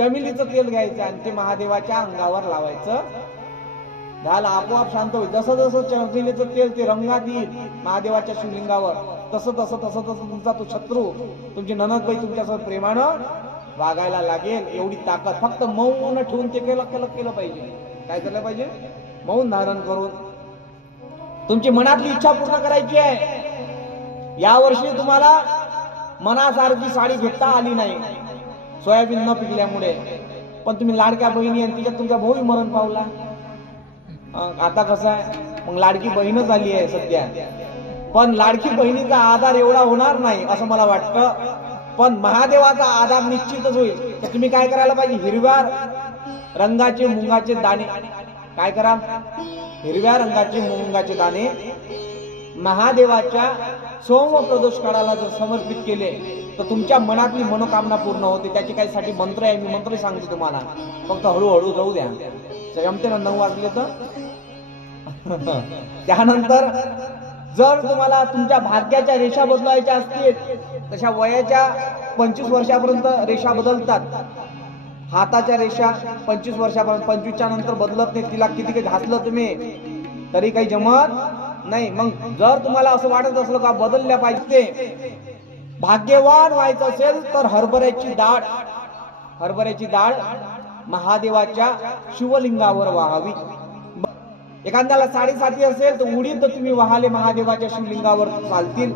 चमेलीचं तेल घ्यायचं आणि ते महादेवाच्या अंगावर लावायचं. झालं, आपोआप शांत होईल. जसं जसं चमेलीचं तेल ते रंगात येईल महादेवाच्या शिवलिंगावर, तसं तसं तसं तसं तुमचा तो शत्रू, तुमची ननदबाई तुमच्यासोबत प्रेमानं वागायला लागेल. एवढी ताकद. फक्त मौन ठेवून ते केलं पाहिजे. काय केलं पाहिजे? मौन धारण करून तुमची मनातली इच्छा पूर्ण करायची आहे. या वर्षी तुम्हाला मनासारखी साडी घेता आली नाही सोयाबीन न पिकल्यामुळे, पण तुम्ही लाडक्या बहिणी आणि तिच्यात तुमचा भाऊही मरण पावला. आता कसं आहे, मग लाडकी बहीणच आली आहे सध्या, पण लाडकी बहिणीचा आधार एवढा होणार नाही असं मला वाटतं. पण महादेवाचा आधार निश्चितच होईल. तर तुम्ही काय करायला पाहिजे? हिरव्या रंगाचे मुंगाचे दाणे. काय करा? हिरव्या रंगाचे मुंगाचे दाणे महादेवाच्या सोम प्रदोष काळाला जर समर्पित केले तर तुमच्या मनातली मनोकामना पूर्ण होते. त्याची काही साठी मंत्र आहे, मी मंत्र सांगतो तुम्हाला, फक्त हळूहळू जाऊ द्या. जमते ना 9 वाजले तर. त्यानंतर जर तुम्हाला तुमच्या भाग्याच्या रेषा बदलायच्या असतील, तशा वयाच्या 25 वर्षापर्यंत रेषा बदलतात. हाताच्या रेषा 25 वर्षापर्यंत, 25च्या नंतर बदलत नाही. तिला किती काही घासलं तुम्ही तरी काही जमत नाही. मग जर तुम्हाला असं वाटत असलं का बदलल्या पाहिजे, भाग्यवान व्हायचं असेल तर हरभऱ्याची डाळ महादेवाच्या शिवलिंगावर वाहावी. एखाद्याला साडेसाती असेल तर उडीद तुम्ही वाहले महादेवाच्या शिवलिंगावर चालतील.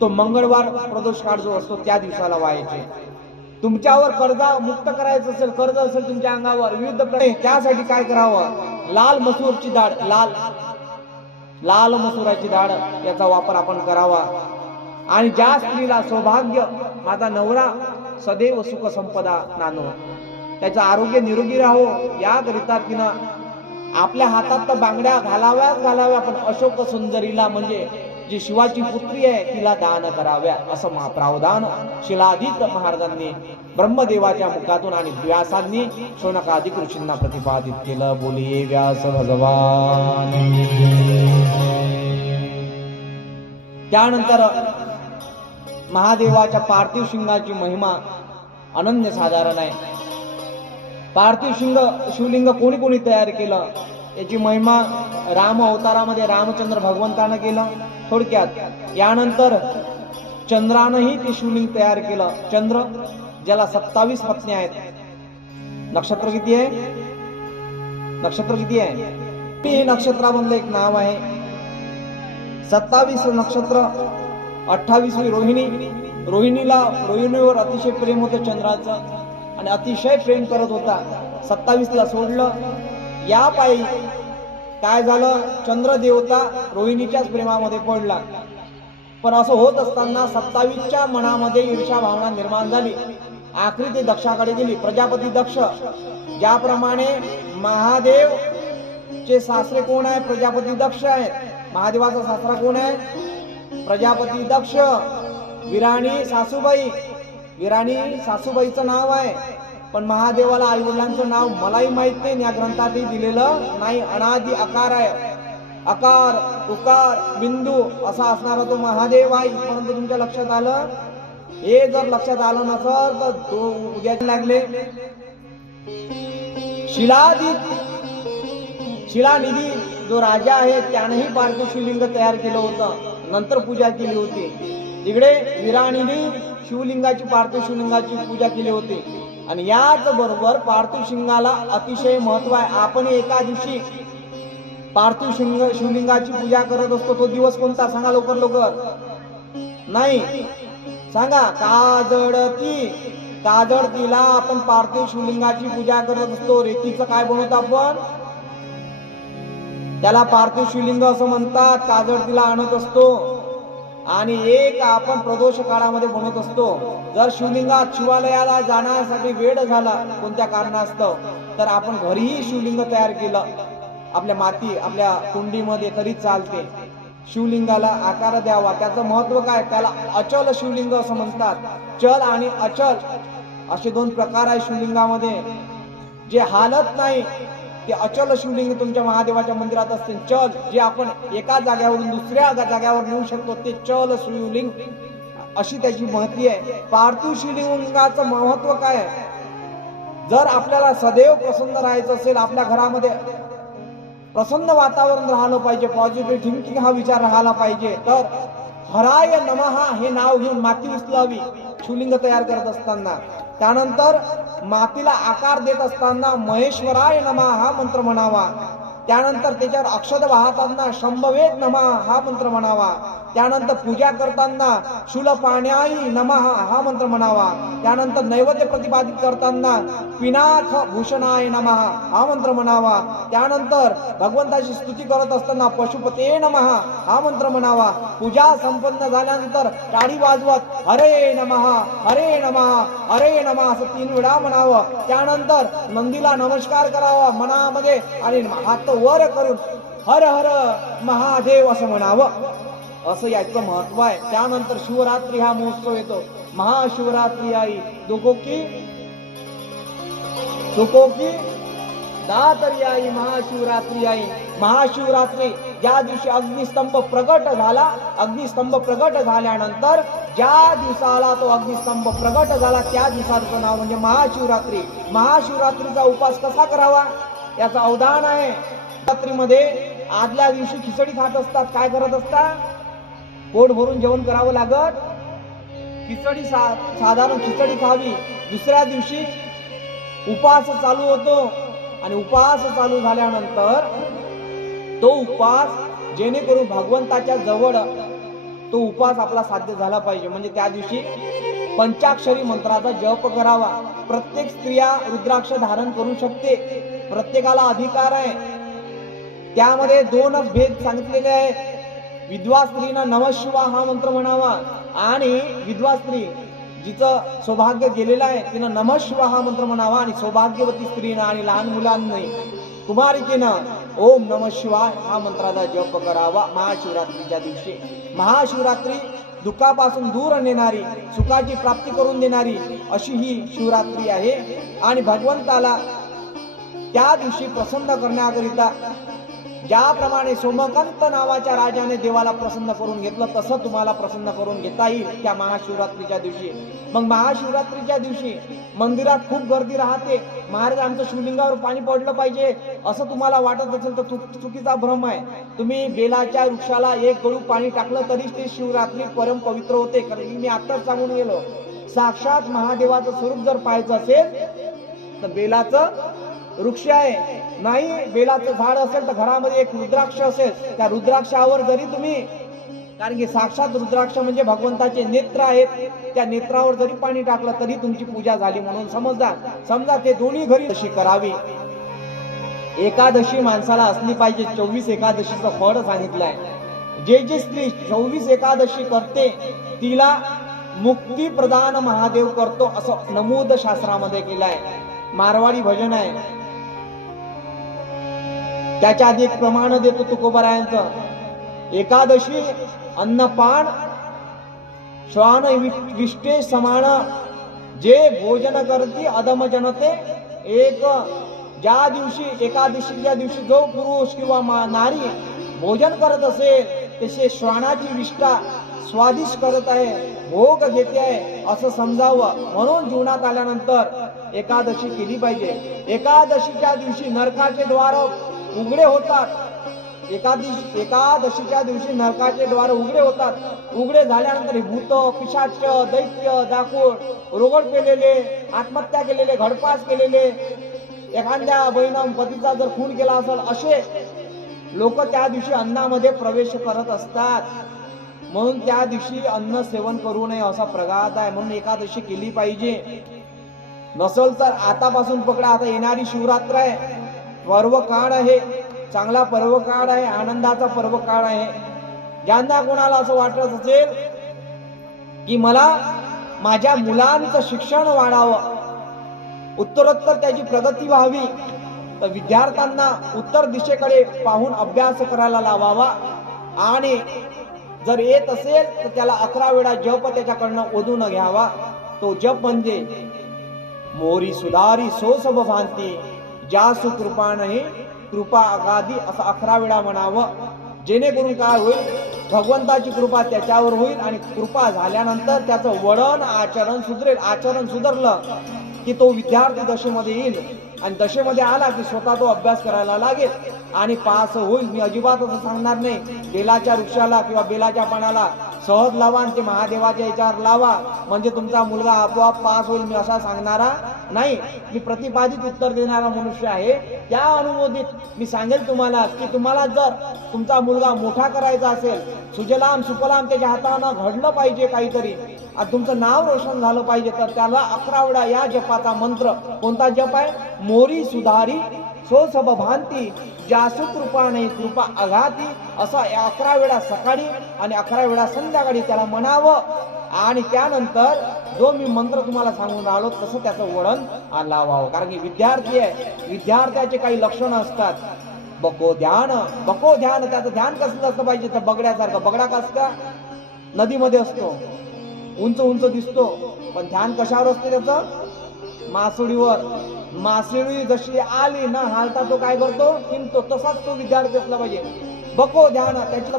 तो मंगळवार प्रदोष काळ जो असतो त्या दिवसाला व्हायचे. तुमच्यावर कर्ज मुक्त करायचं असेल, कर्ज असेल तुमच्या अंगावर विविध प्रकारे, त्यासाठी काय करावं? लाल मसूरची डाळ, लाल मसुराची डाळ याचा वापर आपण करावा. आणि ज्या स्त्रीला सौभाग्य, माझा नवरा सदैव सुख संपदा नानो, त्याचं आरोग्य निरोगी राहो याकरिता तिनं आपल्या हातात तर बांगड्या घालाव्या, पण अशोक सुंदरीला म्हणजे जी शिवाची पुत्री आहे तिला दान कराव्या, असं प्रावधान शिलादित महाराजांनी ब्रह्मदेवाच्या मुखातून आणि व्यासांनी शौनकादिक ऋषींना प्रतिपादित केलं. बोलिये व्यास भगवान. त्यानंतर महादेवाच्या पार्थिव शिंगाची महिमा अनन्य साधारण आहे. पार्थिव शिवलिंग कोणी तयार केलं याची महिमा राम अवतारामध्ये रामचंद्र भगवंतानं केलं थोडक्यात. यानंतर चंद्रानंही ते शिवलिंग तयार केलं. चंद्र ज्याला 27 पत्नी आहेत. नक्षत्र किती आहे? हे नक्षत्रामधलं एक नाव आहे. 27 नक्षत्र. 28वी रोहिणी. रोहिणीवर अतिशय प्रेम होतं चंद्राचं आणि अतिशय प्रेम करत होता. 27ला सोडलं. या पायी काय झालं? चंद्र देवता रोहिणीच्याच प्रेमामध्ये पडला. पण असं होत असताना 27च्या मनामध्ये ईर्ष्या भावना निर्माण झाली. आखरी ते दक्षाकडे गेली. प्रजापती दक्ष, ज्याप्रमाणे महादेव चे सासरे कोण आहे? प्रजापती दक्ष आहे. महादेवाचा सासरा कोण आहे? प्रजापती दक्ष. विराणी सासूबाईचं नाव आहे. पण महादेवाला आई वडिलांचं नाव मलाही माहित नाही, या ग्रंथातही दिलेलं नाही. अनादि अकार आहे. अकार उकार बिंदू असा असणारा तो महादेव आहे. परंतु तुमच्या लक्षात आलं? हे जर लक्षात आलं नसेल तर उद्या लागले. शिलानिधी जो राजा आहे त्यानेही पार्थिव शिवलिंग तयार केलं होतं, नंतर पूजा केली होती. इकडे विराणीने पार्थिव शिवलिंगाची पूजा केली होती. आणि याच बरोबर पार्थिव शिवलिंगाला अतिशय महत्व आहे. आपण एका दिवशी पार्थिव शिवलिंगाची पूजा करत असतो. तो दिवस कोणता? सांगा लवकर. नाही सांगा. काजळतीला आपण पार्थिव शिवलिंगाची पूजा करत असतो. रेतीचं काय बनवतो आपण? त्याला पार्थिव शिवलिंग असं म्हणतात. काजळतीला आणत असतो आणि एक आपण प्रदोष काळामध्ये बनवत असतो. जर शिवलिंगात शिवालयाला जाण्यासाठी वेळ झाला कोणत्या कारणास्तव तर आपण घरीही शिवलिंग तयार केलं आपल्या कुंडीमध्ये तरी चालते. शिवलिंगाला आकार द्यावा. त्याचं महत्व काय? त्याला अचल शिवलिंग असं म्हणतात. चल आणि अचल असे 2 प्रकार आहे शिवलिंगामध्ये. जे हालत नाही ते अचल शिवलिंग तुमच्या महादेवाच्या मंदिरात असते. चल जे आपण एका जाग्यावरून दुसऱ्या जाग्यावर नेऊ शकतो ते चल शिवलिंग अशी त्याची महती आहे. पार्थिव शिवलिंगाचं महत्व काय आहे? जर आपल्याला सदैव प्रसन्न राहायचं असेल, आपल्या घरामध्ये प्रसन्न वातावरण राहिलं पाहिजे, पॉझिटिव्ह थिंकिंग हा विचार राहिला पाहिजे, तर हराय नमः हे नाव घेऊन माती उचलावी शिवलिंग तयार करत असताना. त्यानंतर मातीला आकार देत असताना महेश्वराय नमः हा मंत्र म्हणावा. त्यानंतर त्याच्यावर अक्षत वाहताना शंभवेद नमः हा मंत्र म्हणावा. त्यानंतर पूजा करताना शूलपाण्याई नमः हा मंत्र म्हणावा. त्यानंतर नैवेद्य प्रतिपादित करताना पिनाक भूषणाय नमः हा मंत्र म्हणावा. त्यानंतर भगवंताची स्तुती करत असताना पशुपते नमः हा मंत्र म्हणावा. पूजा संपन्न झाल्यानंतर टाळी वाजवत हरे नमः हरे नमः हरे नमः असं 3 वेळा म्हणावं. त्यानंतर नंदीला नमस्कार करावा मनामध्ये आणि हात वर करून हर हर महादेव असं म्हणावं. असं याचं महत्व आहे. त्यानंतर शिवरात्री हा महोत्सव येतो. महाशिवरात्री आई दुखो की दातरी आई महाशिवरात्री आई. महाशिवरात्री ज्या दिवशी अग्निस्तंभ प्रगट झाला, अग्निस्तंभ प्रगट झाल्यानंतर ज्या दिवसाला तो अग्निस्तंभ प्रगट झाला त्या दिवसाचं नाव म्हणजे महाशिवरात्री. महाशिवरात्रीचा उपास कसा करावा याचं अवधान आहे. शिवरात्रीमध्ये आदल्या दिवशी खिचडी खात असतात. काय करत असतात? पोट भरून जेवण करावं लागत. खिचडी साधारण खिचडी खावी. दुसऱ्या दिवशी उपवास चालू होतो आणि उपवास चालू झाल्यानंतर तो उपवास जेणेकरून भगवंताच्या जवळ तो उपवास आपला साध्य झाला पाहिजे. म्हणजे त्या दिवशी पंचाक्षरी मंत्राचा जप करावा. प्रत्येक स्त्रिया रुद्राक्ष धारण करू शकते, प्रत्येकाला अधिकार आहे. त्यामध्ये 2च भेद सांगितलेले आहेत. विधवा स्त्रीनं नमः शिवाय हा मंत्र म्हणावा आणि विधवा स्त्री जिचं सौभाग्य गेलेलं आहे तिनं नमः शिवाय हा मंत्र म्हणावा. आणि सौभाग्यवती स्त्रीनं आणि लहान मुलांनी कुमारिकेनं ओम नमः शिवाय हा मंत्राचा जप करावा महाशिवरात्रीच्या दिवशी. महाशिवरात्री दुःखापासून दूर नेणारी, सुखाची प्राप्ती करून देणारी अशी ही शिवरात्री आहे. आणि भगवंताला त्या दिवशी प्रसन्न करण्याकरिता ज्याप्रमाणे सोमकंत नावाच्या राजाने देवाला प्रसन्न करून घेतलं तसं तुम्हाला प्रसन्न करून घेता येईल त्या महाशिवरात्रीच्या दिवशी. मग महाशिवरात्रीच्या दिवशी मंदिरात खूप गर्दी राहते. महाराज आमच्या शिवलिंगावर पाणी पडलं पाहिजे असं तुम्हाला वाटत असेल तर चुकीचा भ्रम आहे. तुम्ही बेलाच्या वृक्षाला 1 गळू पाणी टाकलं तरीच ते शिवरात्री परम पवित्र होते. कारण मी आत्ताच सांगून गेलो, साक्षात महादेवाचं स्वरूप जर पाहायचं असेल तर बेलाचं वृक्ष आहे. नाही बेलाचं झाड असेल तर घरामध्ये एक रुद्राक्ष असेल, त्या रुद्राक्षावर जरी तुम्ही, कारण की साक्षात रुद्राक्ष म्हणजे भगवंताचे नेत्र आहेत, त्या नेत्रावर जरी पाणी टाकलं तरी तुमची पूजा झाली म्हणून समजा ते दोन्ही घरी अशी करावी. एकादशी माणसाला असली पाहिजे. 24 एकादशीचं फळ सांगितलं आहे. जे स्त्री 24 एकादशी करते तिला मुक्ती प्रदान महादेव करतो असं नमूद शास्त्रामध्ये केलं आहे. मारवाडी भजन आहे, त्याच्या आधी एक प्रमाण देतो तुकोबारायांचं. एकादशी अन्नपान श्वान विष्टे समान, जे भोजन करती अधम जनते एक. ज्या दिवशी एकादशीच्या दिवशी जो पुरुष किंवा नारी भोजन करत असेल तसे श्वानाची विष्ठा स्वादिष्ट करत आहे, भोग घेते आहे असं समजावं. म्हणून जीवनात आल्यानंतर एकादशी केली पाहिजे. एकादशीच्या दिवशी नरकाचे द्वार उघडे होतात. एकादशीच्या दिवशी नरकाचे द्वार उघडे होतात. उघडे झाल्यानंतर भूत, पिशाच, दैत्य, दाखूड, रोगड केलेले, आत्महत्या केलेले, घडपास केलेले, एखाद्या बहिण पतीचा जर खून केला असेल असे लोक त्या दिवशी अन्नामध्ये प्रवेश करत असतात. म्हणून त्या दिवशी अन्न सेवन करू नये असा प्रघात आहे. म्हणून एकादशी केली पाहिजे. नसल तर आतापासून पकडा. आता येणारी शिवरात्र आहे, पर्व काळ आहे, चांगला पर्व काळ आहे, आनंदाचा पर्व काळ आहे. ज्यांना कोणाला असं वाटत असेल की मला माझ्या मुलांचं शिक्षण वाढावं, उत्तरोत्तर त्याची प्रगती व्हावी, तर विद्यार्थ्यांना उत्तर दिशेकडे पाहून अभ्यास करायला लावावा. आणि जर येत असेल तर त्याला 11 वेळा जप त्याच्याकडनं ओढून घ्यावा. तो जप म्हणजे मोरी सुधारी सो सब भांती, जासु कृपा नाही कृपा अगाधी असं 11 वेळा म्हणावं. जेणेकरून काय होईल, भगवंताची कृपा त्याच्यावर होईल आणि कृपा झाल्यानंतर त्याचं वळण आचरण सुधरेल. आचरण सुधरलं की तो विद्यार्थी दशेमध्ये येईल आणि दशेमध्ये आला की स्वतः तो अभ्यास करायला लागेल आणि पास होईल. मी अजिबात असं सांगणार नाही बेलाच्या वृक्षाला किंवा बेलाच्या पानाला सहज लावा आणि ते महादेवाच्या याच्यावर लावा म्हणजे तुमचा मुलगा आपोआप पास होईल, मी असा सांगणारा नाही. मी प्रतिपादित उत्तर देणारा मनुष्य आहे. त्या अनुमोदित मी सांगेल तुम्हाला की तुम्हाला जर तुमचा मुलगा मोठा करायचा असेल, सुजलाम सुफलाम त्याच्या हातानं घडलं पाहिजे काहीतरी, आणि तुमचं नाव रोशन झालं पाहिजे, तर त्याला 11 वेळा या जपाचा मंत्र, कोणता जप आहे? मोरी सुधारी सो सब भांती जासू कृपा नाही कृपा अघाती, असा 11 वेळा सकाळी आणि 11 वेळा संध्याकाळी त्याला म्हणावं. आणि त्यानंतर जो मी मंत्र तुम्हाला सांगून राहिलो तसं त्याचं वळण लावावं. कारण की विद्यार्थी आहे, विद्यार्थ्याचे काही लक्षणं असतात. बको ध्यान त्याचं ध्यान कसं असलं पाहिजे? तर बगड्यासारखं. बगडा कसं नदीमध्ये असतो, उंच उंच दिसतो, पण ध्यान कशावर असते त्याचं? मासोळीवर. मासोळी जशी आली ना हालता तो काय करतो? किंतो. तसाच तो विद्यार्थी असला पाहिजे. बको ध्यान त्याची